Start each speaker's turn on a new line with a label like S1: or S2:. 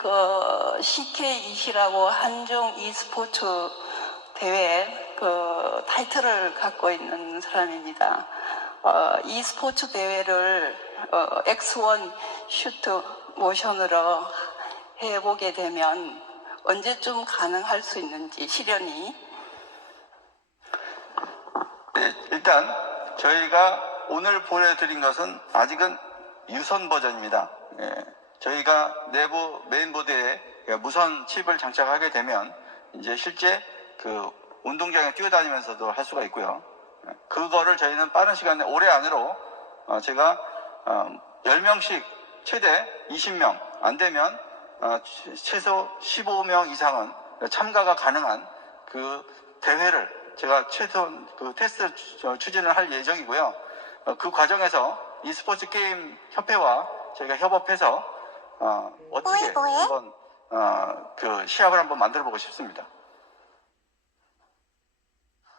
S1: 그 CK20이라고 한중 e스포츠 대회 그 타이틀을 갖고 있는 사람입니다. 어, e스포츠 대회를 어, X1 슈트 모션으로 해보게 되면 언제쯤 가능할 수 있는지 실현이
S2: 네, 일단 저희가 오늘 보여드린 것은 아직은 유선 버전입니다. 예, 저희가 내부 메인보드에 무선 칩을 장착하게 되면 이제 실제 그 운동장에 뛰어다니면서도 할 수가 있고요. 예, 그거를 저희는 빠른 시간에 올해 안으로 어, 제가 어, 10명씩 최대 20명 안 되면 어, 최- 최소 15명 이상은 참가가 가능한 그 대회를 제가 최선 그 테스트 추- 추진을 할 예정이고요. 어, 그 과정에서 e스포츠 게임 협회와 저희가 협업해서 어, 어떻게
S3: 뭐해, 뭐해?
S2: 한번 어, 그 시합을 한번 만들어 보고 싶습니다.